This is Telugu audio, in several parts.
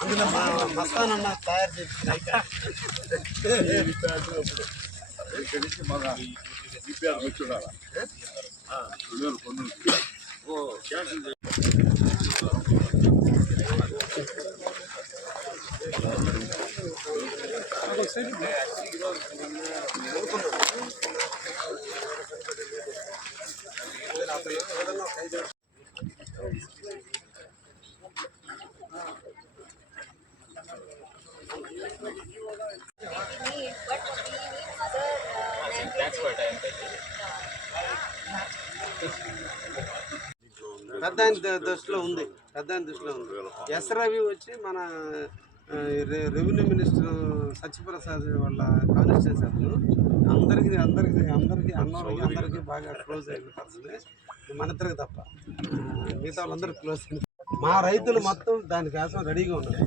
అందులో మా మస్తానన్న తయారు చేసిన ఇక్కడి నుంచి మన సిపిఆర్ వచ్చి ఉండాలా రెండు వేల పంతొమ్మిది క్యాన్సిల్ చేయాలి పెద్ద దృష్టిలో ఉంది. పెద్ద దృష్టిలో ఉంది. ఎస్ రవి వచ్చి మన రెవెన్యూ మినిస్టర్ సత్యప్రసాద్ వాళ్ళ కాన్స్టిట్యూన్సీ అతను. అందరికీ అందరికీ అందరికీ అన్నోళ్ళకి అందరికీ బాగా క్లోజ్ అయిన పర్సన్. మన ఇద్దరికి తప్ప. మిగతా వాళ్ళందరూ క్లోజ్ మా రైతులు మొత్తం దానికోసం రెడీగా ఉన్నారు.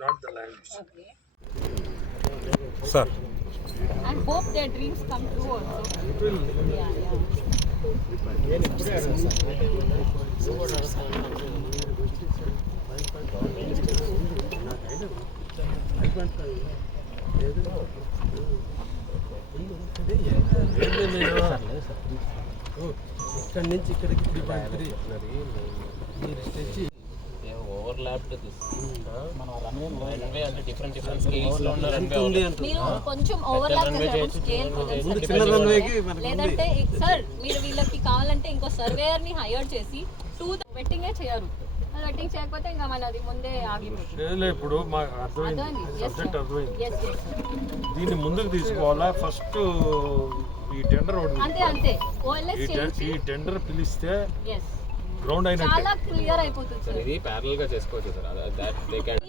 not the land issue. Okay. Sir I hope their dreams come true also. Yeah, yeah. ఇక్కడ నుంచి ఇక్కడికి త్రీ పాయింట్ త్రీ తెచ్చి ఓవర్లాప్డ్ రన్వే అంటే డిఫరెంట్ డిఫరెంట్ స్కేల్స్లో ఉన్న రన్వే మీరు కొంచెం ఓవర్లాప్ ఉంది. లేదంటే సార్ మీరు వీళ్ళకి కావాలంటే ఇంకో సర్వేయర్ని హైర్ చేసి టూ వెట్టింగే చేయరు. వెట్టింగ్ చేయకపోతే ఇంకా మనది ముందే ఆగిపోతుంది. లేదు ఇప్పుడు సబ్జెక్ట్ అర్థమైంది. దీన్ని ముందుకు తీసుకోవాలా? ఫస్ట్ ఈ టెండర్ ఒకటి అంతే అంతే. ఈ టెండర్ పిలిస్తే గ్రౌండ్ అయినట్టే చాలా క్లియర్ అయిపోతుంది సార్ ఇది ప్యారల్గా చేసుకోవచ్చు sir that they can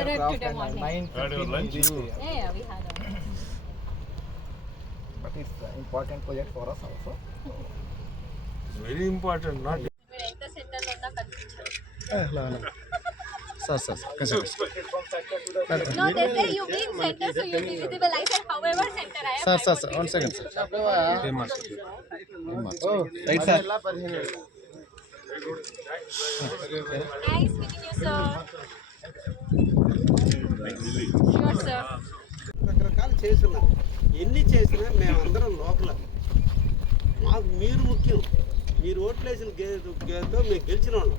arrived today morning. Lunch Yeah, yeah, we had a... but it's an important project for us also. Very important not మీరు ఎంత సెంటర్లో ఉన్నా కనిపించారు Sir, sir, sir. Sir sir sir రకరకాలు చేసినా ఎన్ని చేసినా మేమందరం లోపల. మాకు మీరు ముఖ్యం. మీరు ఓట్లేసిన గేతో మేము గెలిచిన వాళ్ళం.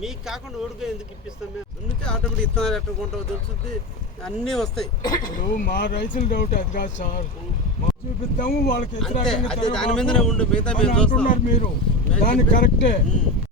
మీకు కాకుండా ఓడిపోయి ఎందుకు ఇప్పిస్తాం మేము? అందుకే ఆటోమేటిక్ ఇత్తనాలు ఎట్టుకుంటావు తెలుస్తుంది అన్నీ వస్తాయి. ఇప్పుడు మా రైతుల డౌట్ అది కాదు సార్. చూపిద్దాము వాళ్ళకి దాని మీదనే ఉండు. మిగతా మీరు. మేము దాని చెప్పేది- కరెక్టే.